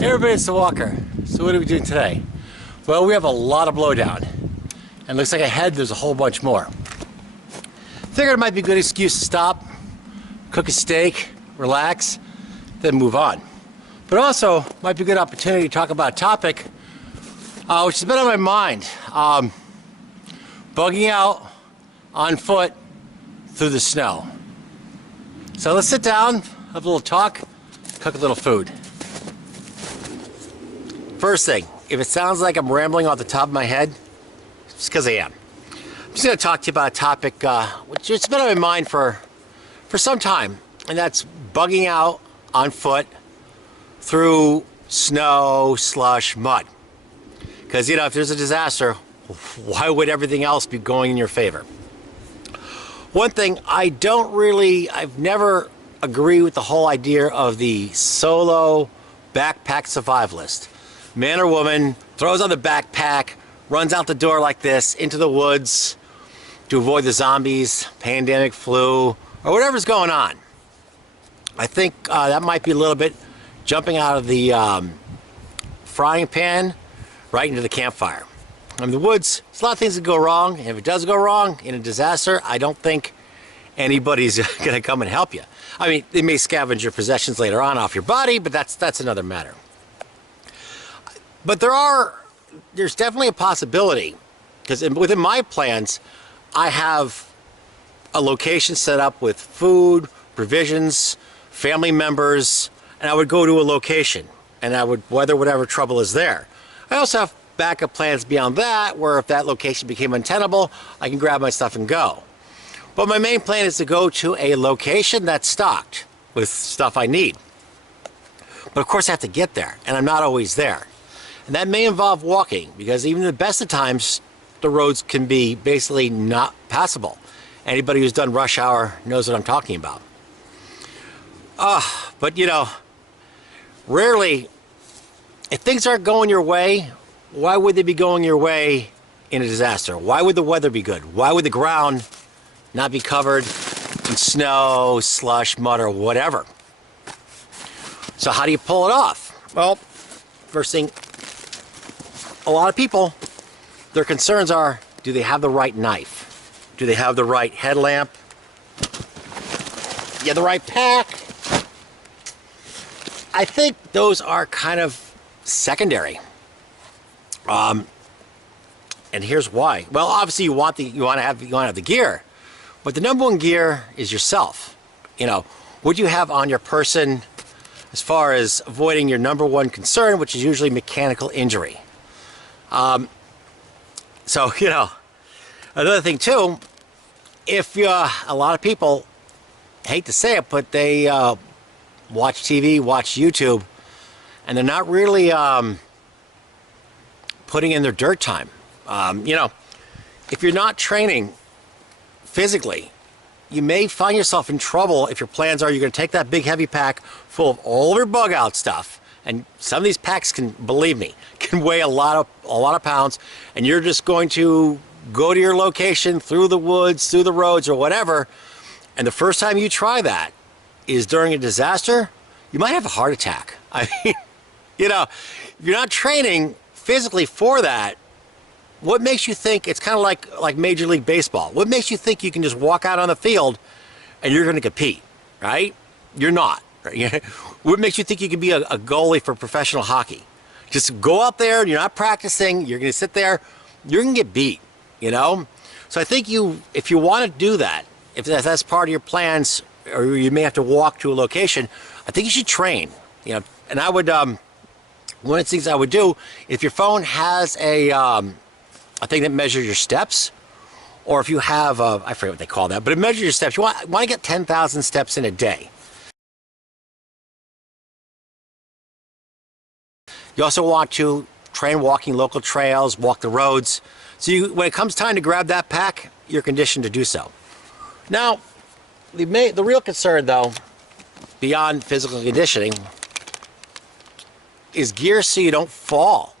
Hey everybody, it's the Walker. So what are we doing today? Well, we have a lot of blowdown. And looks like ahead there's a whole bunch more. Figured it might be a good excuse to stop, cook a steak, relax, then move on. But also, might be a good opportunity to talk about a topic which has been on my mind. Bugging out on foot through the snow. So let's sit down, have a little talk, cook a little food. First thing, if it sounds like I'm rambling off the top of my head, it's because I am. I'm just going to talk to you about a topic which has been on my mind for some time, and that's bugging out on foot through snow, slush, mud. Because, you know, if there's a disaster, why would everything else be going in your favor? One thing, I've never agreed with the whole idea of the solo backpack survivalist. Man or woman throws on the backpack, runs out the door like this into the woods to avoid the zombies, pandemic, flu, or whatever's going on. I think that might be a little bit jumping out of the frying pan right into the campfire. I mean, the woods, there's a lot of things that go wrong, and if it does go wrong in a disaster, I don't think anybody's going to come and help you. I mean, they may scavenge your possessions later on off your body, but that's another matter. But there's definitely a possibility, because within my plans, I have a location set up with food, provisions, family members, and I would go to a location, and I would weather whatever trouble is there. I also have backup plans beyond that, where if that location became untenable, I can grab my stuff and go. But my main plan is to go to a location that's stocked with stuff I need. But of course I have to get there, and I'm not always there. And that may involve walking, because even the best of times, the roads can be basically not passable. Anybody who's done rush hour knows what I'm talking about. But you know, rarely, if things aren't going your way, why would they be going your way in a disaster? Why would the weather be good? Why would the ground not be covered in snow, slush, mud, or whatever? So how do you pull it off? Well, first thing, a lot of people, their concerns are, do they have the right knife? Do they have the right headlamp? Yeah, the right pack? I think those are kind of secondary. And here's why. Well, obviously you want to have the gear, but the number one gear is yourself. You know, what do you have on your person as far as avoiding your number one concern, which is usually mechanical injury. So, you know, another thing too, if a lot of people, hate to say it, but they watch TV, watch YouTube, and they're not really putting in their dirt time. You know, if you're not training physically, you may find yourself in trouble if your plans are you're going to take that big heavy pack full of all of your bug out stuff, and some of these packs can, believe me, can weigh a lot of pounds, and you're just going to go to your location through the woods, through the roads, or whatever, and the first time you try that is during a disaster, you might have a heart attack. I mean, you know, if you're not training physically for that, what makes you think it's kind of like Major League Baseball? What makes you think you can just walk out on the field and you're going to compete, right? You're not. Right? What makes you think you can be a goalie for professional hockey? Just go out there, you're not practicing, you're going to sit there, you're going to get beat, you know? So I think if you want to do that, if that's part of your plans, or you may have to walk to a location, I think you should train, you know? And I would, one of the things I would do, if your phone has a thing that measures your steps, or if you have, I forget what they call that, but it measures your steps. You want to get 10,000 steps in a day. You also want to train walking local trails, walk the roads. So when it comes time to grab that pack, you're conditioned to do so. Now, the real concern, though, beyond physical conditioning, is gear so you don't fall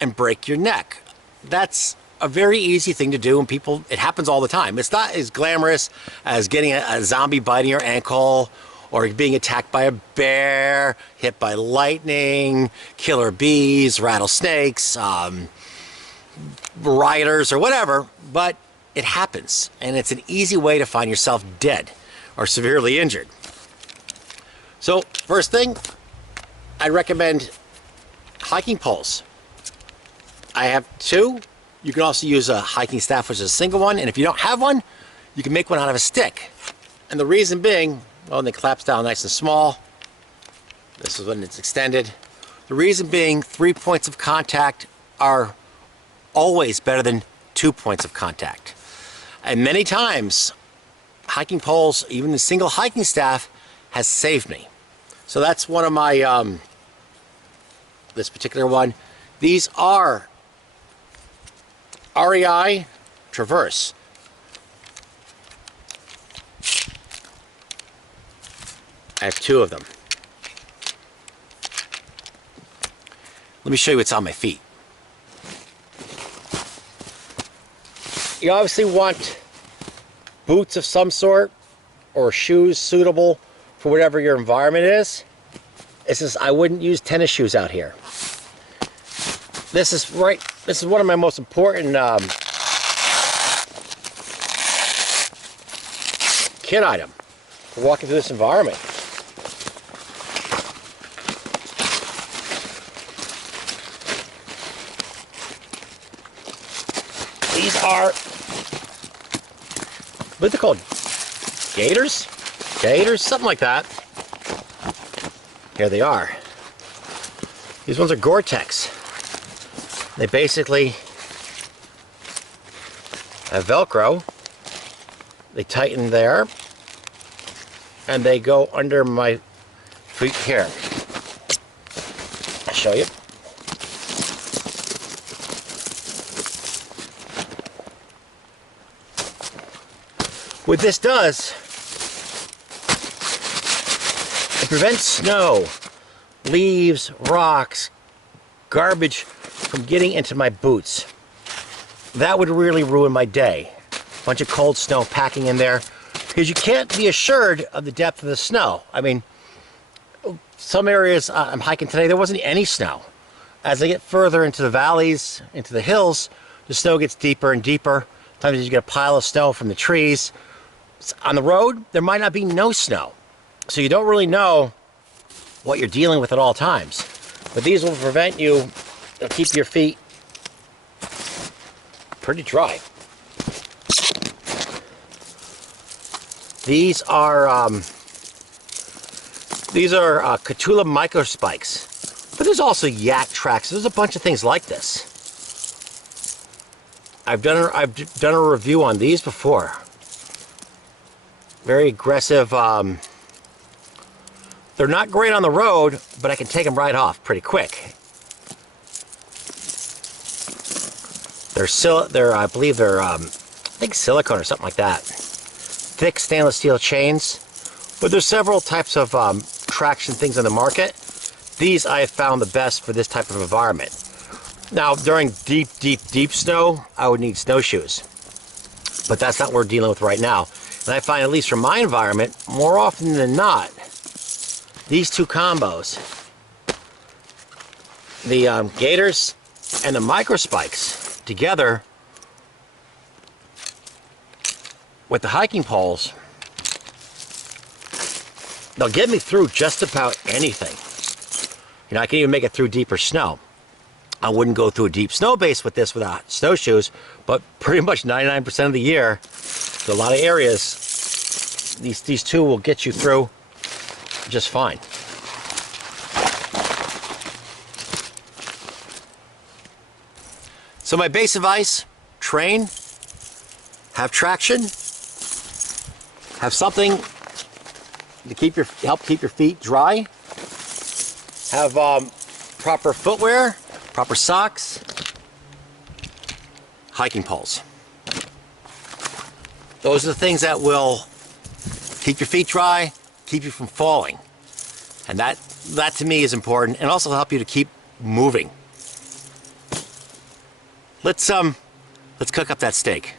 and break your neck. That's a very easy thing to do, and it happens all the time. It's not as glamorous as getting a zombie biting your ankle, or being attacked by a bear, hit by lightning, killer bees, rattlesnakes, riders, or whatever, but it happens, and it's an easy way to find yourself dead or severely injured. So, first thing, I recommend hiking poles. I have two. You can also use a hiking staff, which is a single one, and if you don't have one, you can make one out of a stick. And the reason being, well, it claps down nice and small. This is when it's extended. The reason being, 3 points of contact are always better than 2 points of contact. And many times, hiking poles, even the single hiking staff, has saved me. So that's one of my, this particular one. These are REI Traverse. I have two of them. Let me show you what's on my feet. You obviously want boots of some sort or shoes suitable for whatever your environment is. I wouldn't use tennis shoes out here. This is one of my most important kit item for walking through this environment. These are, what are they called? Gators? Gators? Something like that. Here they are. These ones are Gore-Tex. They basically have Velcro. They tighten there. And they go under my feet here. I'll show you. What this does, it prevents snow, leaves, rocks, garbage from getting into my boots. That would really ruin my day. A bunch of cold snow packing in there, because you can't be assured of the depth of the snow. I mean, some areas I'm hiking today, there wasn't any snow. As I get further into the valleys, into the hills, the snow gets deeper and deeper. Sometimes you get a pile of snow from the trees. On the road, there might not be no snow, so you don't really know what you're dealing with at all times. But these will prevent you, they'll keep your feet pretty dry. These are Catula micro spikes, but there's also yak tracks. There's a bunch of things like this. I've done a review on these before. Very aggressive. They're not great on the road, but I can take them right off pretty quick. I believe they're I think silicone or something like that. Thick stainless steel chains. But there's several types of traction things on the market. These I have found the best for this type of environment. Now, during deep snow, I would need snowshoes. But that's not what we're dealing with right now. And I find, at least for my environment, more often than not, these two combos, the Gators and the micro spikes together with the hiking poles, they'll get me through just about anything. You know, I can even make it through deeper snow. I wouldn't go through a deep snow base with this without snowshoes, but pretty much 99% of the year, a lot of areas, these two will get you through just fine. So my base advice: train, have traction, have something to help keep your feet dry, have proper footwear, proper socks, hiking poles. Those are the things that will keep your feet dry, keep you from falling. And that to me is important, and also help you to keep moving. Let's cook up that steak.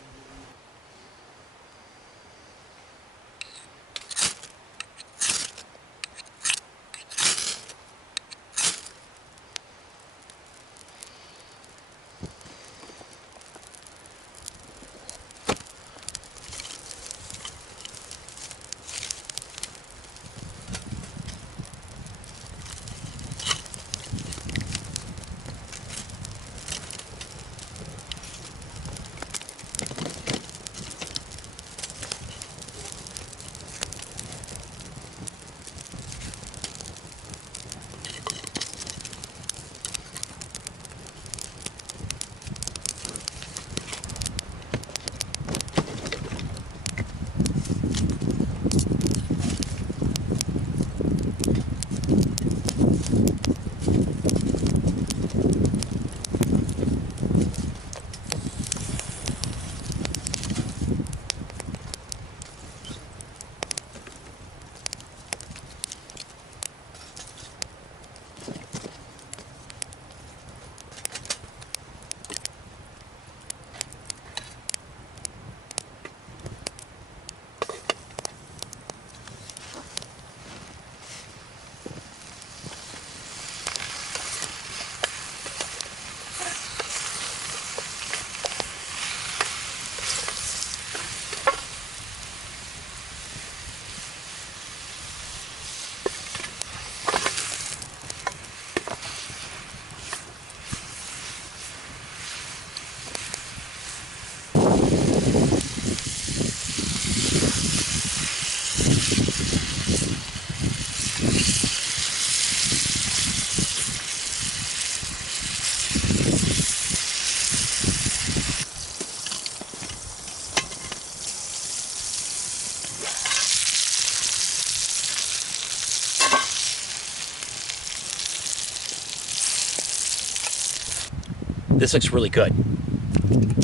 This looks really good.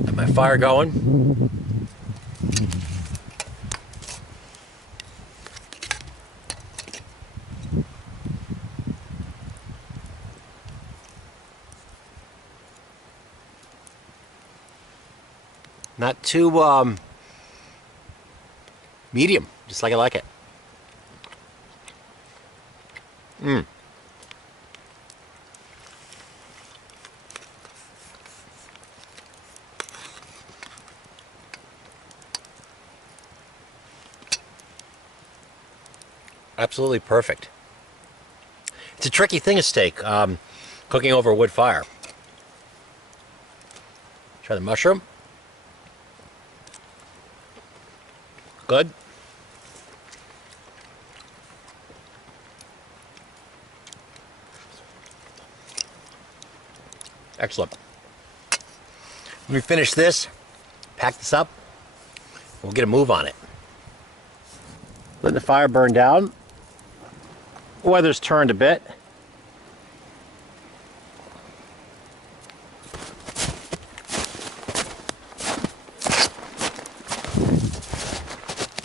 Got my fire going. Not too medium, just like I like it. Absolutely perfect. It's a tricky thing, a steak, cooking over a wood fire. Try the mushroom. Good. Excellent. When we finish this, pack this up, we'll get a move on it. Letting the fire burn down. Weather's turned a bit.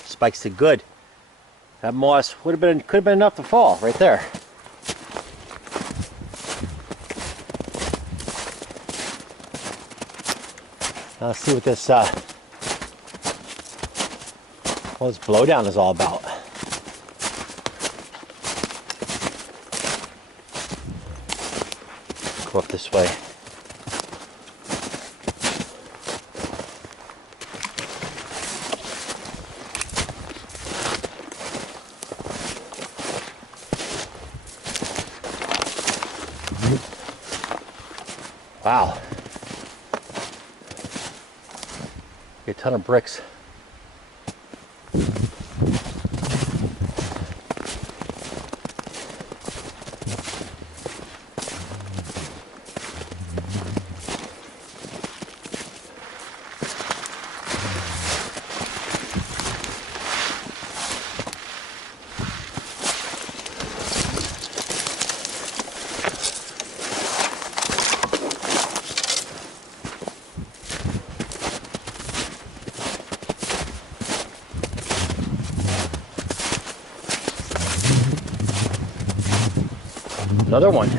Spikes did good. That moss could have been enough to fall right there. Now let's see what this blowdown is all about. Go up this way. Wow. A ton of bricks. Another one.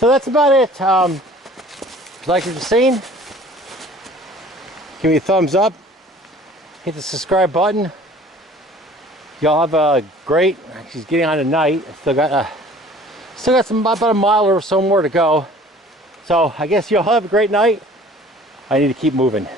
So that's about it. If you like what you've seen, give me a thumbs up, hit the subscribe button. Y'all have a great, actually it's getting on tonight. I still got about a mile or so more to go. So I guess y'all have a great night. I need to keep moving.